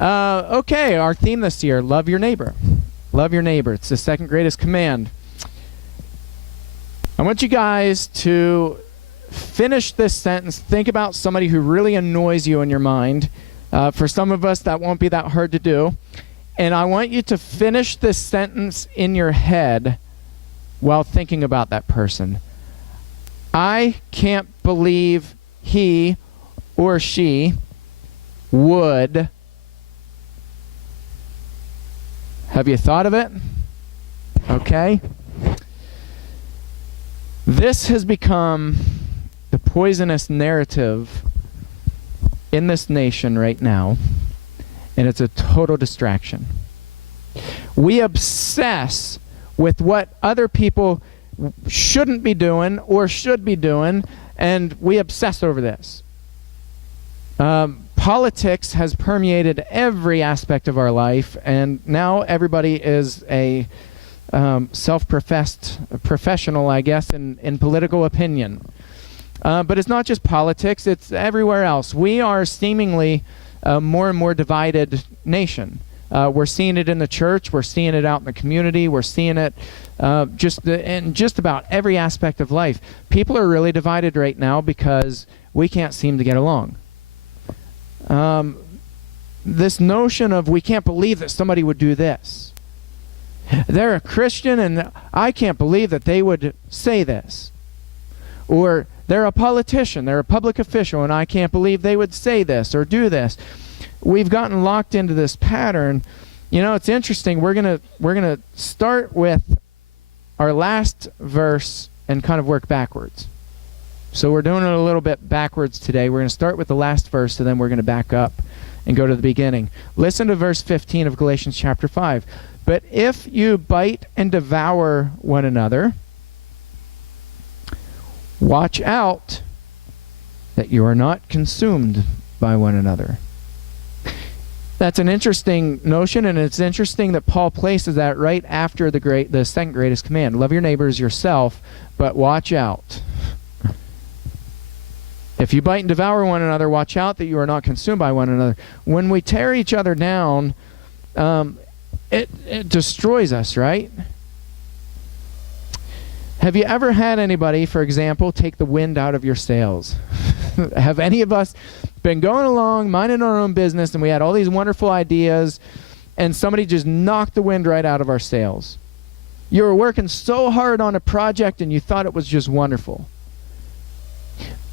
Okay, our theme this year, love your neighbor. Love your neighbor. It's the second greatest command. I want you guys to finish this sentence. Think about somebody who really annoys you in your mind. For some of us, that won't be that hard to do. And I want you to finish this sentence in your head while thinking about that person. I can't believe he or she would. Have you thought of it? Okay. This has become the poisonous narrative in this nation right now, and it's a total distraction. We obsess with what other people shouldn't be doing or should be doing, and we obsess over this. Politics has permeated every aspect of our life, and now everybody is a self-professed professional, I guess, in political opinion. But it's not just politics, it's everywhere else. We are seemingly a more and more divided nation. We're seeing it in the church, we're seeing it out in the community, we're seeing it in just about every aspect of life. People are really divided right now because we can't seem to get along. This notion of we can't believe that somebody would do this. They're a Christian and I can't believe that they would say this. Or they're a politician, they're a public official, and I can't believe they would say this or do this. We've gotten locked into this pattern. You know, it's interesting. We're gonna start with our last verse and kind of work backwards. So we're doing it a little bit backwards today. We're going to start with the last verse, and then we're going to back up and go to the beginning. Listen to verse 15 of Galatians chapter 5. But if you bite and devour one another, watch out that you are not consumed by one another. That's an interesting notion, and it's interesting that Paul places that right after the second greatest command. Love your neighbor as yourself, but watch out. If you bite and devour one another, watch out that you are not consumed by one another. When we tear each other down, it destroys us, right? Have you ever had anybody, for example, take the wind out of your sails? Have any of us been going along, minding our own business, and we had all these wonderful ideas, and somebody just knocked the wind right out of our sails? You were working so hard on a project, and you thought it was just wonderful.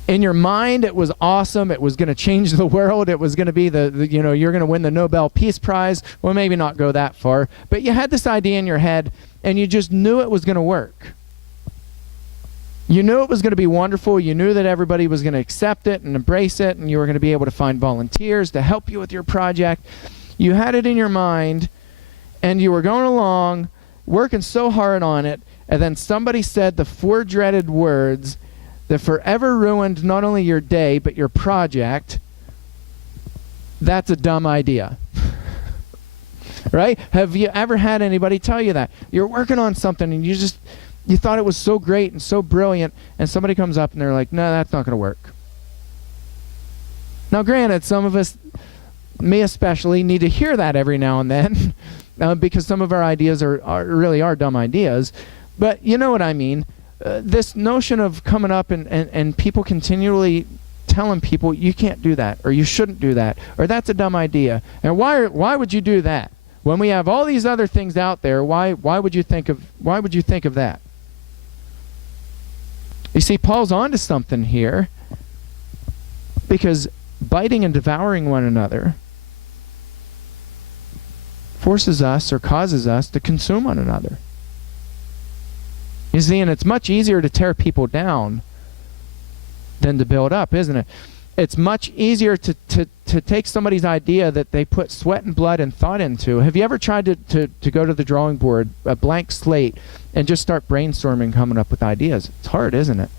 In your mind, it was awesome. It was going to change the world. It was going to be you're going to win the Nobel Peace Prize. Well, maybe not go that far. But you had this idea in your head, and you just knew it was going to work. You knew it was going to be wonderful. You knew that everybody was going to accept it and embrace it, and you were going to be able to find volunteers to help you with your project. You had it in your mind, and you were going along, working so hard on it, and then somebody said the four dreaded words that forever ruined not only your day, but your project. That's a dumb idea. Right? Have you ever had anybody tell you that? You're working on something and you thought it was so great and so brilliant, and somebody comes up and they're like, no, that's not going to work. Now, granted, some of us, me especially, need to hear that every now and then because some of our ideas really are dumb ideas. But you know what I mean. This notion of coming up and people continually telling people you can't do that, or you shouldn't do that, or that's a dumb idea. And why would you do that? When we have all these other things out there, why would you think of that? You see, Paul's onto something here, because biting and devouring one another forces us or causes us to consume one another. You see, and it's much easier to tear people down than to build up, isn't it? It's much easier to take somebody's idea that they put sweat and blood and thought into. Have you ever tried to go to the drawing board, a blank slate, and just start brainstorming, coming up with ideas? It's hard, isn't it?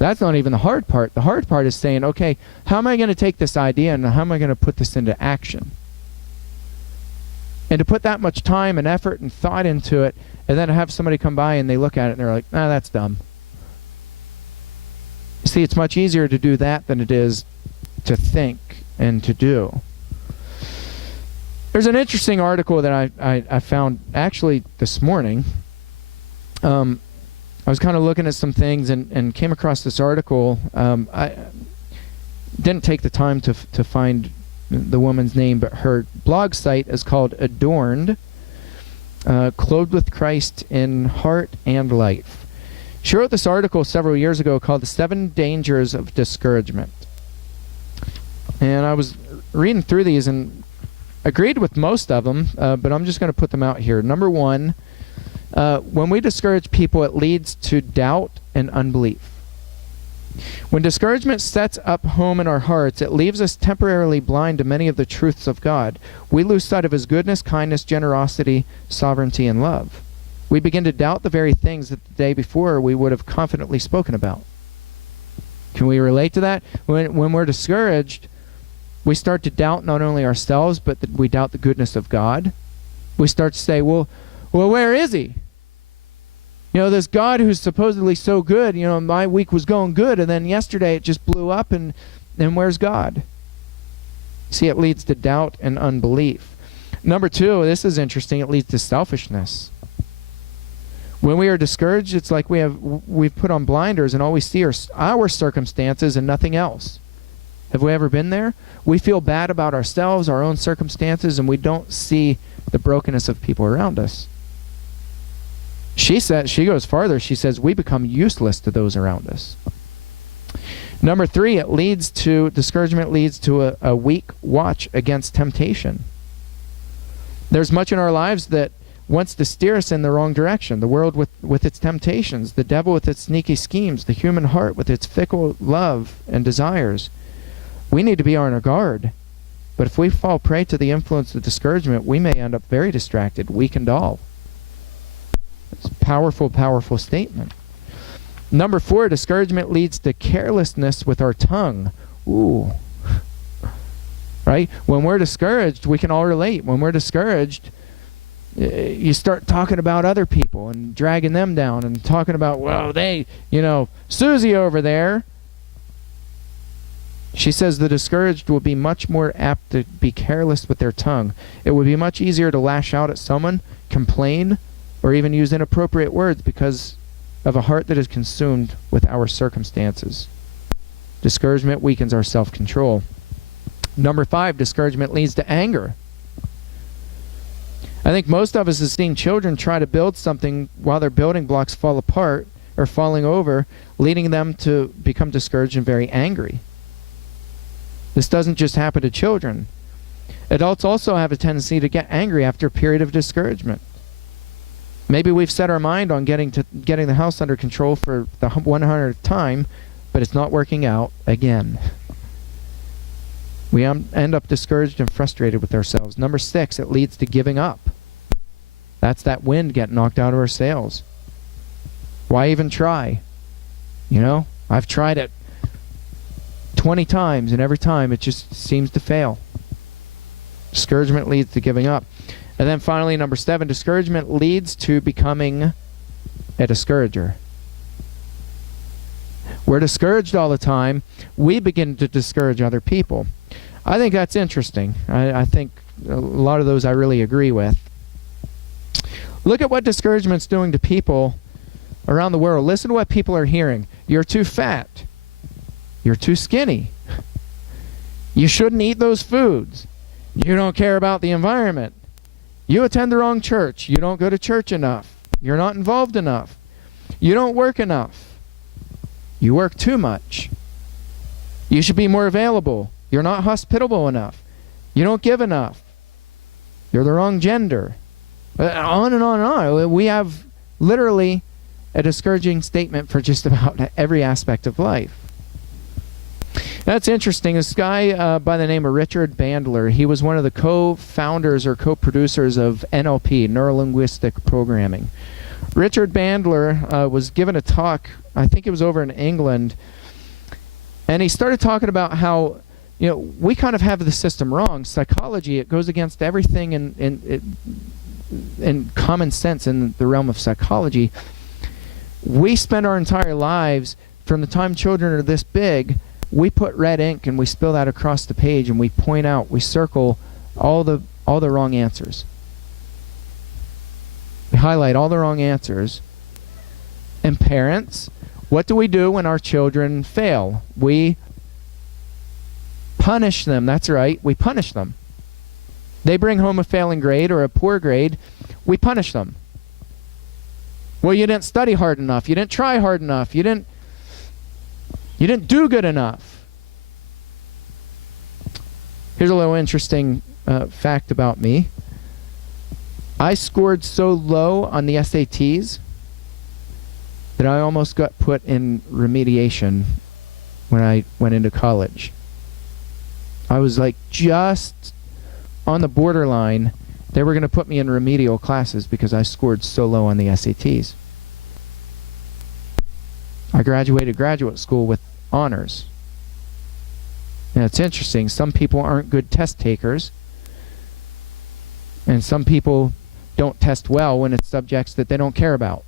That's not even the hard part. The hard part is saying, okay, how am I going to take this idea and how am I going to put this into action? And to put that much time and effort and thought into it, and then have somebody come by and they look at it and they're like, nah, that's dumb. See, it's much easier to do that than it is to think and to do. There's an interesting article that I found actually this morning. I was kind of looking at some things and came across this article. I didn't take the time to find the woman's name, but her blog site is called Adorned, Clothed with Christ in Heart and Life. She wrote this article several years ago called The 7 Dangers of Discouragement. And I was reading through these and agreed with most of them, but I'm just going to put them out here. Number 1, when we discourage people, it leads to doubt and unbelief. When discouragement sets up home in our hearts, it leaves us temporarily blind to many of the truths of God. We lose sight of His goodness, kindness, generosity, sovereignty, and love. We begin to doubt the very things that the day before we would have confidently spoken about. Can we relate to that? When we're discouraged, we start to doubt not only ourselves, but we doubt the goodness of God. We start to say, well, where is He? You know, this God who's supposedly so good, you know, my week was going good, and then yesterday it just blew up, and where's God? See, it leads to doubt and unbelief. Number 2, this is interesting, it leads to selfishness. When we are discouraged, it's like we've put on blinders, and all we see are our circumstances and nothing else. Have we ever been there? We feel bad about ourselves, our own circumstances, and we don't see the brokenness of people around us. She goes farther. She says we become useless to those around us. Number 3, discouragement leads to a weak watch against temptation. There's much in our lives that wants to steer us in the wrong direction. The world with its temptations, the devil with its sneaky schemes, the human heart with its fickle love and desires. We need to be on our guard. But if we fall prey to the influence of discouragement, we may end up very distracted, weakened all. It's a powerful, powerful statement. Number 4, discouragement leads to carelessness with our tongue. Ooh. Right? When we're discouraged, we can all relate. When we're discouraged, you start talking about other people and dragging them down and talking about, well, Susie over there. She says the discouraged will be much more apt to be careless with their tongue. It would be much easier to lash out at someone, complain, or even use inappropriate words because of a heart that is consumed with our circumstances. Discouragement weakens our self-control. Number 5, discouragement leads to anger. I think most of us have seen children try to build something while their building blocks fall apart or falling over, leading them to become discouraged and very angry. This doesn't just happen to children. Adults also have a tendency to get angry after a period of discouragement. Maybe we've set our mind on getting the house under control for the 100th time, but it's not working out again. We end up discouraged and frustrated with ourselves. Number 6, it leads to giving up. That's that wind getting knocked out of our sails. Why even try? You know, I've tried it 20 times, and every time it just seems to fail. Discouragement leads to giving up. And then finally, number 7, discouragement leads to becoming a discourager. We're discouraged all the time. We begin to discourage other people. I think that's interesting. I think a lot of those I really agree with. Look at what discouragement's doing to people around the world. Listen to what people are hearing. You're too fat. You're too skinny. You shouldn't eat those foods. You don't care about the environment. You attend the wrong church. You don't go to church enough. You're not involved enough. You don't work enough. You work too much. You should be more available. You're not hospitable enough. You don't give enough. You're the wrong gender. On and on and on. We have literally a discouraging statement for just about every aspect of life. That's interesting. This guy by the name of Richard Bandler, he was one of the co-founders or co-producers of NLP, Neuro-Linguistic Programming. Richard Bandler was given a talk, I think it was over in England, and he started talking about how, you know, we kind of have the system wrong. Psychology, it goes against everything in common sense in the realm of psychology. We spend our entire lives, from the time children are this big, we put red ink and we spill that across the page and we point out, we circle all the all the wrong answers. We highlight all the wrong answers. And parents, what do we do when our children fail? We punish them. That's right, we punish them. They bring home a failing grade or a poor grade, we punish them. Well, you didn't study hard enough. You didn't try hard enough. You didn't do good enough. Here's a little interesting fact about me. I scored so low on the SATs that I almost got put in remediation when I went into college. I was like just on the borderline. They were going to put me in remedial classes because I scored so low on the SATs. I graduated graduate school with honors. Now it's interesting. Some people aren't good test takers. And some people don't test well when it's subjects that they don't care about.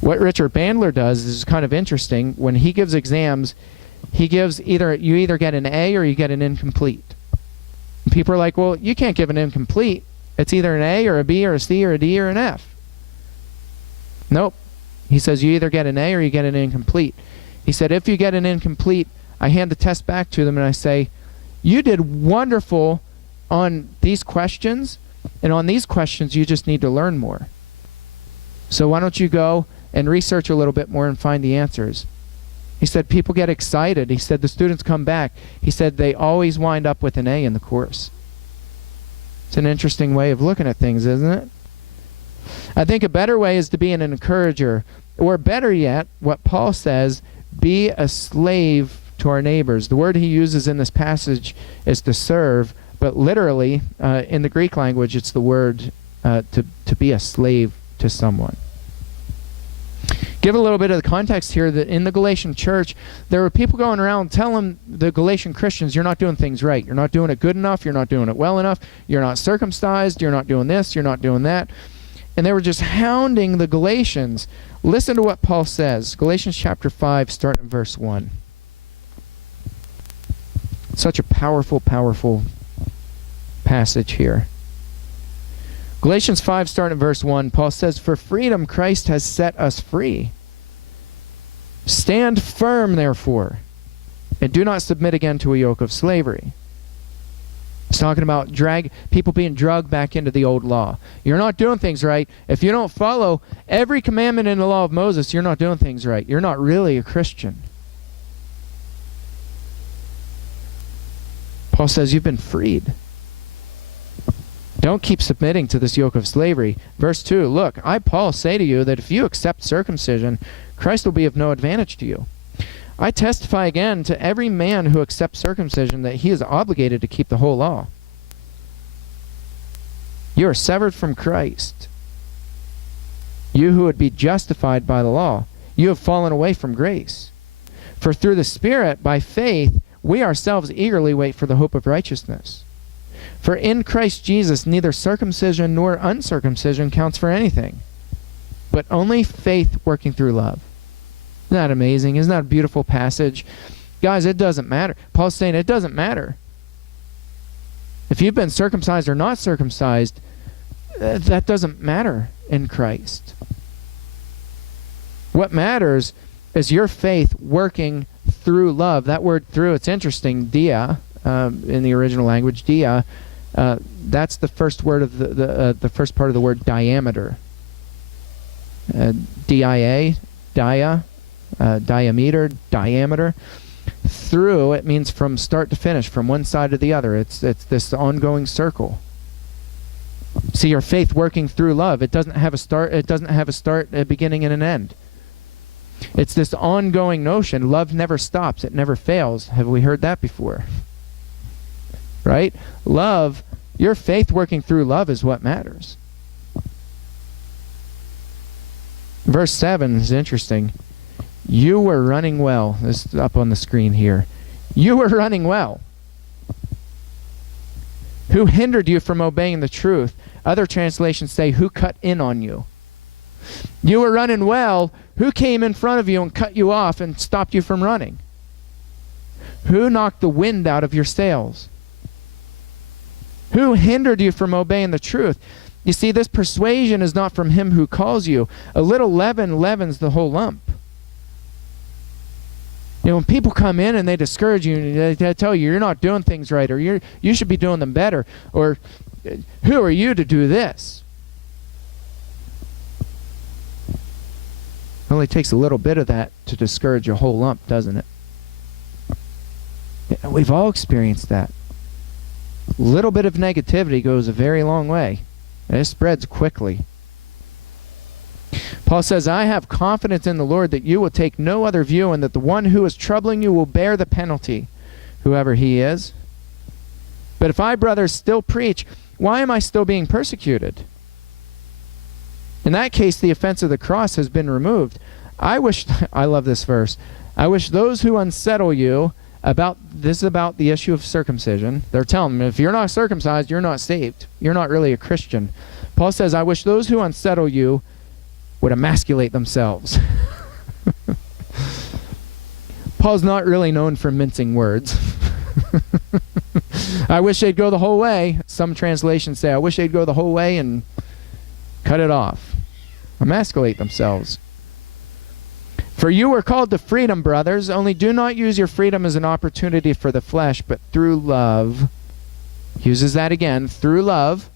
What Richard Bandler does is kind of interesting. When he gives exams, he gives you either get an A or you get an incomplete. And people are like, well, you can't give an incomplete. It's either an A or a B or a C or a D or an F. Nope. He says you either get an A or you get an incomplete. He said if you get an incomplete, I hand the test back to them and I say, you did wonderful on these questions, and on these questions you just need to learn more. So why don't you go and research a little bit more and find the answers. He said people get excited. He said the students come back. He said they always wind up with an A in the course. It's an interesting way of looking at things, isn't it? I think a better way is to be an encourager. Or better yet, what Paul says, be a slave to our neighbors. The word he uses in this passage is to serve, but literally, in the Greek language, it's the word to be a slave to someone. Give a little bit of the context here that in the Galatian church, there were people going around telling the Galatian Christians, you're not doing things right. You're not doing it good enough. You're not doing it well enough. You're not circumcised. You're not doing this. You're not doing that. And they were just hounding the Galatians. Listen to what Paul says. Galatians chapter 5, starting in verse 1. Such a powerful, powerful passage here. Galatians 5, starting in verse 1, Paul says, for freedom Christ has set us free. Stand firm, therefore, and do not submit again to a yoke of slavery. It's talking about people being dragged back into the old law. You're not doing things right. If you don't follow every commandment in the law of Moses, you're not doing things right. You're not really a Christian. Paul says you've been freed. Don't keep submitting to this yoke of slavery. Verse 2, look, I, Paul, say to you that if you accept circumcision, Christ will be of no advantage to you. I testify again to every man who accepts circumcision that he is obligated to keep the whole law. You are severed from Christ. You who would be justified by the law, you have fallen away from grace. For through the Spirit, by faith, we ourselves eagerly wait for the hope of righteousness. For in Christ Jesus, neither circumcision nor uncircumcision counts for anything, but only faith working through love. Isn't that amazing? Isn't that a beautiful passage? Guys, it doesn't matter. Paul's saying it doesn't matter. If you've been circumcised or not circumcised, that doesn't matter in Christ. What matters is your faith working through love. That word through, it's interesting, dia, in the original language, dia, that's the first word of the first part of the word diameter. D-I-A, dia, diameter, diameter. Through, it means from start to finish, from one side to the other. It's this ongoing circle. See, your faith working through love. It doesn't have a start. It doesn't have a start, a beginning, and an end. It's this ongoing notion. Love never stops. It never fails. Have we heard that before? Right? Love, your faith working through love is what matters. Verse 7 is interesting. You were running well. This is up on the screen here. You were running well. Who hindered you from obeying the truth? Other translations say, who cut in on you? You were running well. Who came in front of you and cut you off and stopped you from running? Who knocked the wind out of your sails? Who hindered you from obeying the truth? You see, this persuasion is not from him who calls you. A little leaven leavens the whole lump. You know, when people come in and they discourage you, and they tell you you're not doing things right, or you should be doing them better, or who are you to do this? It only takes a little bit of that to discourage a whole lump, doesn't it? Yeah, we've all experienced that. A little bit of negativity goes a very long way. And it spreads quickly. Paul says, I have confidence in the Lord that you will take no other view, and that the one who is troubling you will bear the penalty, whoever he is. But if I, brothers, still preach, why am I still being persecuted? In that case, the offense of the cross has been removed. I love this verse. I wish those who unsettle you about the issue of circumcision. They're telling them, if you're not circumcised, you're not saved. You're not really a Christian. Paul says, I wish those who unsettle you would emasculate themselves. Paul's not really known for mincing words. I wish they'd go the whole way. Some translations say, I wish they'd go the whole way and cut it off. Emasculate themselves. For you were called to freedom, brothers, only do not use your freedom as an opportunity for the flesh, but through love. Uses that again, through love.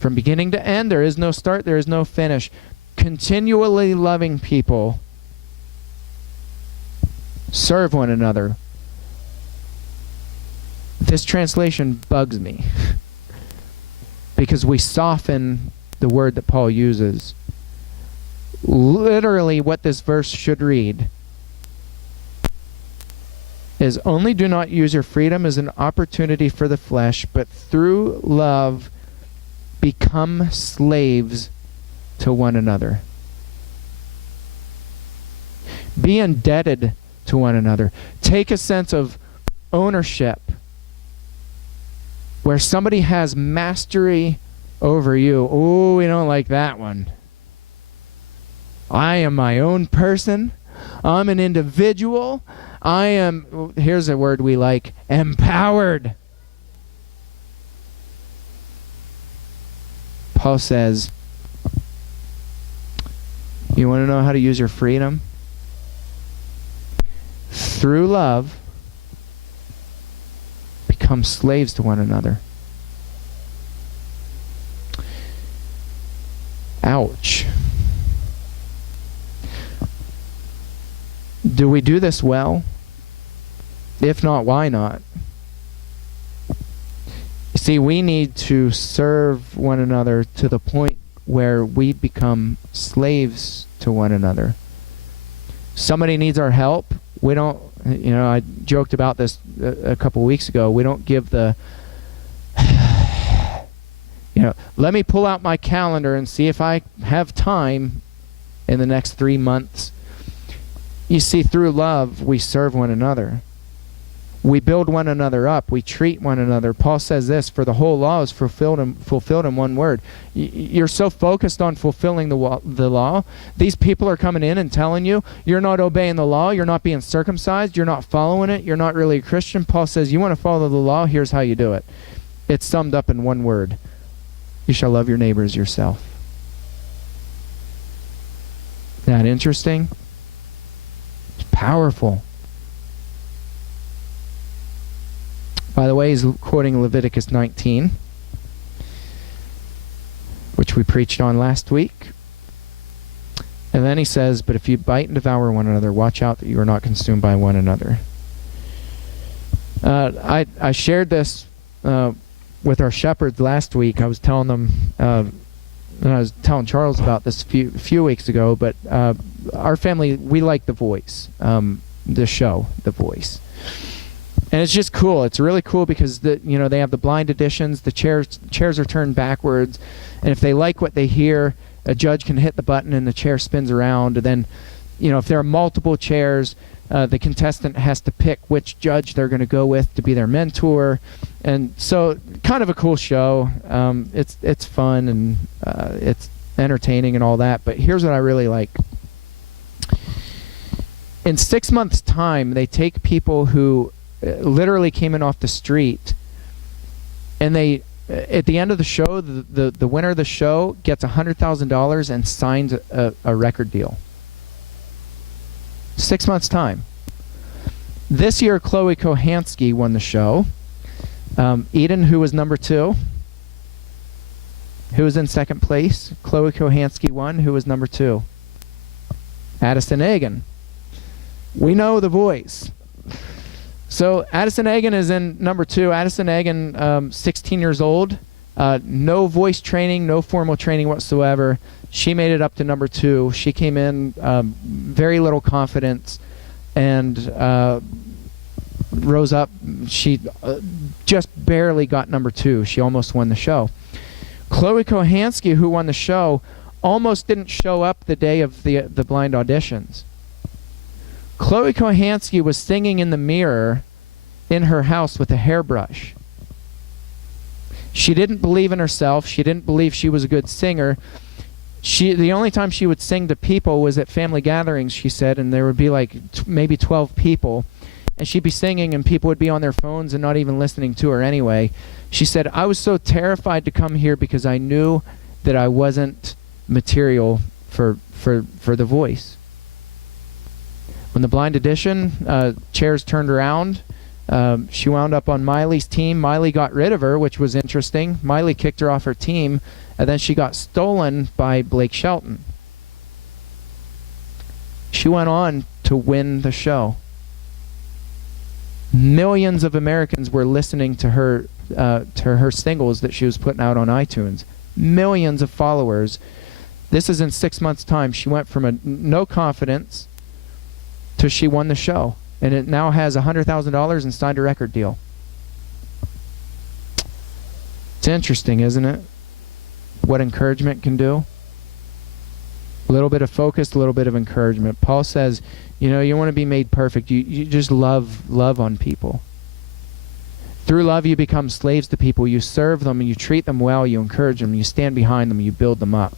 From beginning to end, there is no start, there is no finish. Continually loving people. Serve one another. This translation bugs me because we soften the word that Paul uses. Literally what this verse should read is, only do not use your freedom as an opportunity for the flesh, but through love become slaves to one another. Be indebted to one another. Take a sense of ownership where somebody has mastery over you. Oh, we don't like that one. I am my own person. I'm an individual. I am, here's a word we like, empowered. Paul says, you want to know how to use your freedom? Through love, become slaves to one another. Ouch. Do we do this well? If not, why not? You see, we need to serve one another to the point where we become slaves to one another. Somebody needs our help. We don't, I joked about this a couple weeks ago. We don't give the, let me pull out my calendar and see if I have time in the next 3 months. You see, through love, we serve one another. We build one another up. We treat one another. Paul says this, for the whole law is fulfilled in one word. You're so focused on fulfilling the law. These people are coming in and telling you, you're not obeying the law. You're not being circumcised. You're not following it. You're not really a Christian. Paul says, you want to follow the law? Here's how you do it. It's summed up in one word. You shall love your neighbor as yourself. Isn't that interesting? It's powerful. By the way, he's quoting Leviticus 19, which we preached on last week. And then he says, but if you bite and devour one another, watch out that you are not consumed by one another. I shared this with our shepherds last week. I was telling them, and I was telling Charles about this a few weeks ago, but our family, we like The Voice, the show, The Voice. And it's just cool. It's really cool because they have the blind editions. The chairs are turned backwards, and if they like what they hear, a judge can hit the button and the chair spins around. And then, if there are multiple chairs, the contestant has to pick which judge they're going to go with to be their mentor. And so, kind of a cool show. It's fun and it's entertaining and all that. But here's what I really like. In 6 months' time, they take people who literally came in off the street, and they, at the end of the show, the winner of the show gets $100,000 and signs a record deal. 6 months' time. This year, Chloe Kohansky won the show. Eden, who was number 2, who was in second place. Chloe Kohansky won, who was number 2. Addison Egan. We know the voice. So Addison Egan is in number 2. Addison Egan, 16 years old. No voice training, no formal training whatsoever. She made it up to number 2. She came in very little confidence and rose up. She just barely got number 2. She almost won the show. Chloe Kohansky, who won the show, almost didn't show up the day of the blind auditions. Chloe Kohansky was singing in the mirror in her house with a hairbrush. She didn't believe in herself. She didn't believe she was a good singer. The only time she would sing to people was at family gatherings, she said, and there would be like maybe 12 people. And she'd be singing and people would be on their phones and not even listening to her anyway. She said, I was so terrified to come here because I knew that I wasn't material for the voice. When the blind audition, chairs turned around. She wound up on Miley's team. Miley got rid of her, which was interesting. Miley kicked her off her team, and then she got stolen by Blake Shelton. She went on to win the show. Millions of Americans were listening to her singles that she was putting out on iTunes. Millions of followers. This is in 6 months' time. She went from no confidence to she won the show. And it now has $100,000 and signed a record deal. It's interesting, isn't it? What encouragement can do. A little bit of focus, a little bit of encouragement. Paul says, you want to be made perfect. You just love on people. Through love, you become slaves to people. You serve them and you treat them well. You encourage them. You stand behind them. You build them up.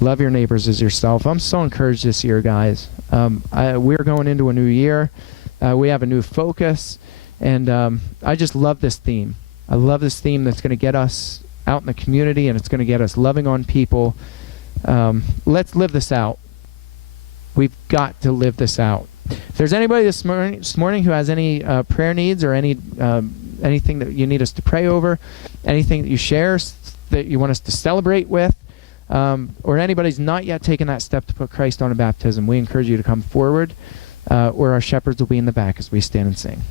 Love your neighbors as yourself. I'm so encouraged this year, guys. We're going into a new year. We have a new focus. And I just love this theme. I love this theme that's going to get us out in the community, and it's going to get us loving on people. Let's live this out. We've got to live this out. If there's anybody this morning who has any prayer needs or anything that you need us to pray over, anything that you share that you want us to celebrate with, or anybody's not yet taken that step to put Christ on a baptism, we encourage you to come forward, or our shepherds will be in the back as we stand and sing.